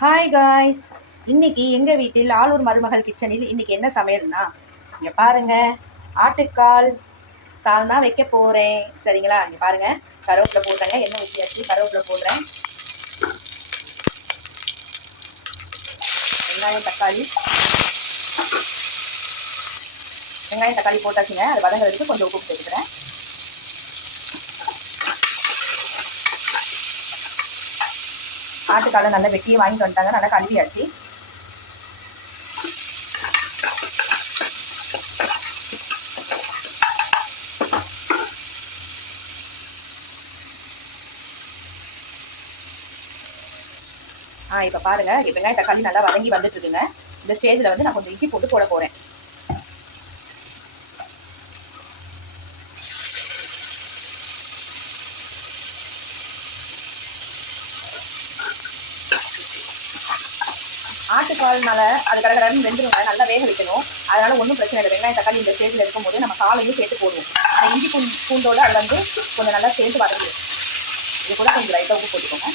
Hi guys. இன்னைக்கு எங்கள் வீட்டில் ஆளூர் மருமகள் கிச்சனில் இன்னைக்கு என்ன சமையல்னா, இங்கே பாருங்க, ஆட்டுக்கால் சால்னா வைக்க போகிறேன். சரிங்களா? இங்கே பாருங்க, கருவேப்பிலை போடுறேங்க. எண்ணெய் ஊற்றியாச்சு, கருவேப்பிலை போடுறேன். வெங்காயம் தக்காளி போட்டாச்சுங்க. அது வதங்கிறதுக்கு கொஞ்சம் உப்பு சேர்த்துக்கிறேன். ஆட்டுக்காலை நல்லா வெட்டியே வாங்கிட்டு வந்துட்டாங்க, நல்லா கழுவியாச்சு. இப்போ பாருங்க, வெங்காயம் தக்காளி நல்லா வதங்கி வந்துட்டு இருக்குங்க. இந்த ஸ்டேஜில் வந்து நான் கொஞ்சம் இஞ்சி போட்டு போட போகிறேன். ஆட்டுக்கால்னால அது கடற்கடன்னு வெந்துருங்க, நல்லா வேக வைக்கணும். அதனால ஒன்றும் பிரச்சனை இல்லை. வெங்காயம் தக்காளி இந்த ஸ்டேஜில் இருக்கும்போது நம்ம காலையும் சேர்த்து போடுவோம். அந்த இஞ்சி பூண்டோடு அது வந்து கொஞ்சம் நல்லா சேர்த்து வதக்கிடும். இது கூட கொஞ்சம் லைட்டாக உப்பு போட்டுக்கோங்க.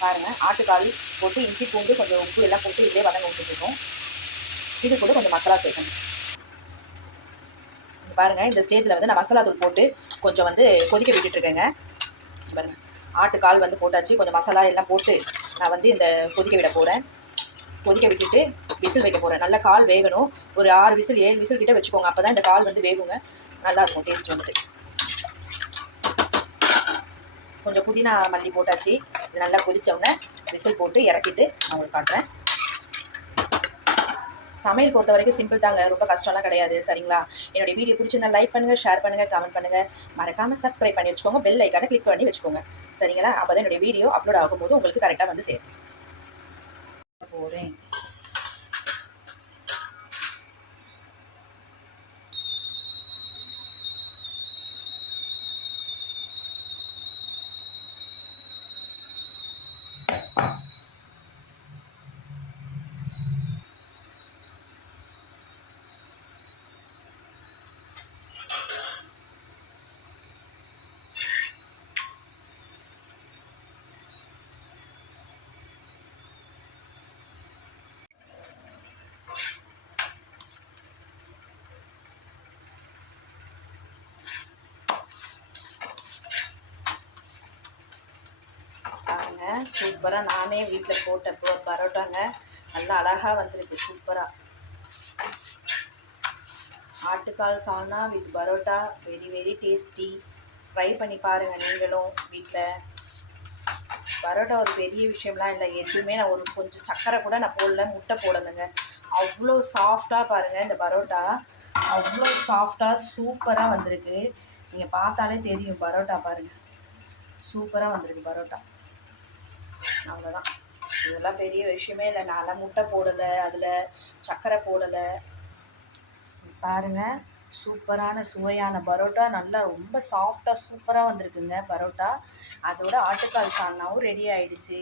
பாருங்க, ஆட்டுக்கால் போட்டு இஞ்சி பூண்டு கொஞ்சம் உப்பு எல்லாம் போட்டு இதே வதங்க விட்டுருக்கோம். இது கூட கொஞ்சம் மசாலா சேர்க்கணும். பாருங்க, இந்த ஸ்டேஜில் வந்து நான் மசாலா தூள் போட்டு கொஞ்சம் வந்து கொதிக்க விட்டுட்டு இருக்கேங்க. பாருங்க, ஆட்டுக்கால் வந்து போட்டாச்சு. கொஞ்சம் மசாலா எல்லாம் போட்டு நான் வந்து இந்த கொதிக்க விட போகிறேன். கொதிக்க விட்டுட்டு விசில் வைக்க போகிறேன். நல்லா கால் வேகணும். ஒரு 6 விசில் 7 விசில் கிட்ட வச்சுக்கோங்க. அப்போ தான் இந்த கால் வந்து வேகுங்க, நல்லாயிருக்கும் டேஸ்ட் வந்துட்டு. கொஞ்சம் புதினா மல்லி போட்டாச்சு. இது நல்லா கொதிச்சோடனே விசில் போட்டு இறக்கிட்டு நான் உங்களுக்கு காட்டுறேன். சமையல் பொறுத்த வரைக்கும் சிம்பிள் தாங்க, ரொம்ப கஷ்டம்லாம் கிடையாது. சரிங்களா? என்னுடைய வீடியோ பிடிச்சிருந்தா லைக் பண்ணுங்கள், ஷேர் பண்ணுங்கள், கமெண்ட் பண்ணுங்கள். மறக்காமல் சப்ஸ்கிரைப் பண்ணி வச்சுக்கோங்க. பெல் ஐக்கானை கிளிக் பண்ணி வச்சுக்கோங்க. சரிங்களா? அப்போ தான் என்னுடைய வீடியோ அப்லோட் ஆகும்போது உங்களுக்கு கரெக்டாக வந்து சேரும். போகிறேன். சூப்பராக நானே வீட்டில் போட்ட பரோட்டாங்க, நல்லா அழகாக வந்துருக்கு. சூப்பராக ஆட்டுக்கால் சால்னா with parotta, very very tasty. Try பண்ணி பாருங்கள் நீங்களும் வீட்டில். பரோட்டா ஒரு பெரிய விஷயம்லாம் இல்லை, எதுவுமே நான் ஒரு கொஞ்சம் சக்கரை கூட நான் போடல, முட்டை போடலைங்க. அவ்வளோ சாஃப்டாக பாருங்கள், இந்த பரோட்டா அவ்வளோ சாஃப்டாக சூப்பராக வந்திருக்கு. நீங்கள் பார்த்தாலே தெரியும். பரோட்டா பாருங்கள், சூப்பராக வந்திருக்கு பரோட்டா. அவ்வளோதான், இதெல்லாம் பெரிய விஷயமே இல்லை. நான்லாம் முட்டை போடலை, அதில் சர்க்கரை போடலை. பாருங்கள், சூப்பரான சுவையான பரோட்டா, நல்லா ரொம்ப சாஃப்டாக சூப்பராக வந்திருக்குங்க பரோட்டா. அதோட ஆட்டுக்கால் சால்னாவும் ரெடி ஆகிடுச்சு.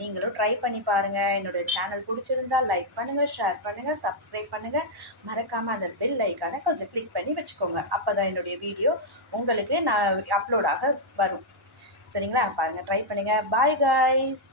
நீங்களும் ட்ரை பண்ணி பாருங்கள். என்னோடய சேனல் பிடிச்சிருந்தால் லைக் பண்ணுங்கள், ஷேர் பண்ணுங்கள், சப்ஸ்கிரைப் பண்ணுங்கள். மறக்காமல் அந்த பெல் ஐக்கானை கொஞ்சம் கிளிக் பண்ணி வச்சுக்கோங்க. அப்போ தான் என்னுடைய வீடியோ உங்களுக்கு நான் அப்லோடாக வரும். சரிங்களா? பாருங்கள், ட்ரை பண்ணுங்கள். Bye guys.